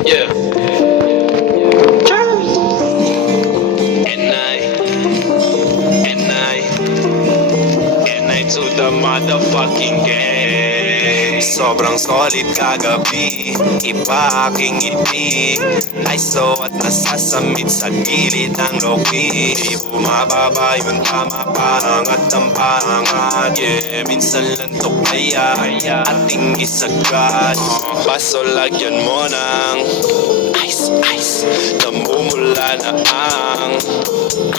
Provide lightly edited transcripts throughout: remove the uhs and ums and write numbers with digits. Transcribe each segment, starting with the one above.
Yeah. And I to the motherfucking game. Sobrang solid kagabi, iba aking ngiti ay slow at nasasamid sa gilid ng loki. Di bumababa yung tama, paangat ng paangat. Yeah, minsan lantok kaya ating isagad. Baso lagyan mo ng ice, ice. Namumula na ang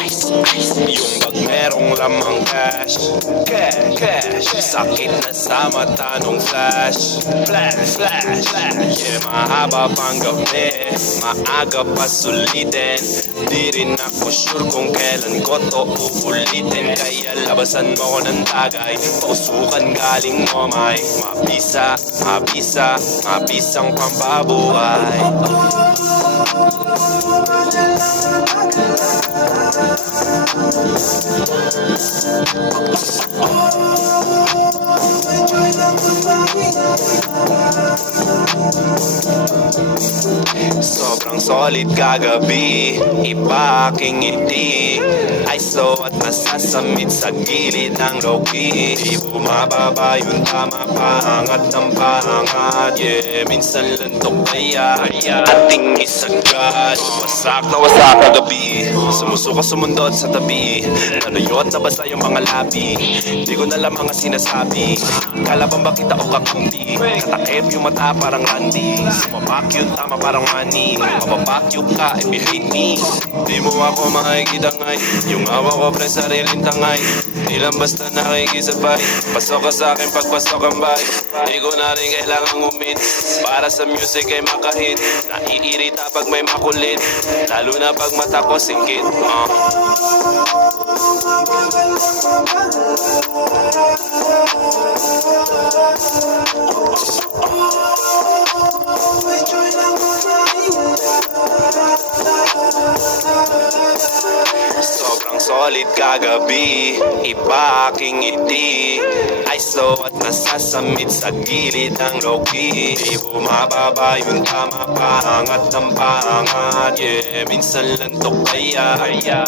ice, ice. Yung bag merong lamang cash, cash, cash. Sakit na sa mata nung flash, flash, flash, flash. Yeah, mahaba pang gabi, maaga pa sulitin. Di rin ako sure kung kailan ko to uulitin. Kaya labasan mo ko ng tagay, pausukan galing mo may mabisa, mabisa, mabisang pampabuhay. Sobrang solid kagabi, iba aking ngiti ay slow at nasasamid sa gilid ng loki. Di bumababa yung tama, paangat ng paangat. Yeah, minsan lantok kaya ating isagad. Wasak na wasak kagabi, sumusuka sumundot sa tabi. Nanuyot na basa yung mga labi, di ko na lang mga sinasabi. Kalaban ba kita o kakampi? Katakip yung mata parang Randy, sumabak yung tama parang money. Mababakyo ka if you hate me. Di mo ako makikita ngay, yung awa ko pre sariling tangay. Di lang basta nakikisabay, pasok ka sa akin pagpasok ang bay. Di ko na rin kailangang umit, para sa music ay makahit. Naiirita pag may makulit, lalo na pag mata ko singkit. Sobrang solid kagabi, iba aking ngiti ay slow at nasasamid sa gilid ng loki. Di bumababa yung tama, paangat ng paangat. Yeah, minsan lantok kaya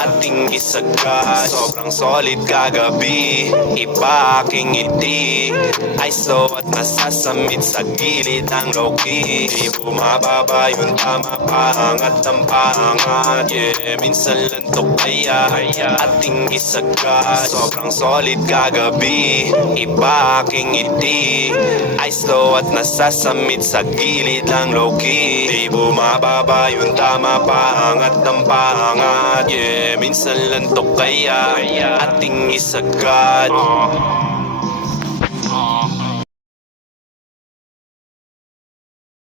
ating isagad. Sobrang solid kagabi, iba aking ngiti ay slow at nasasamid sa gilid ng loki. Di bumababa yung tama, paangat ng paangat. Yeah, minsan lantok kaya ating isagad. Sobrang solid kagabi, iba aking ngiti ay slow at nasasamid sa gilid ng loki. Di bumababa yung tama, paangat ng paangat. Yeah, minsan lantok kaya ating isagad.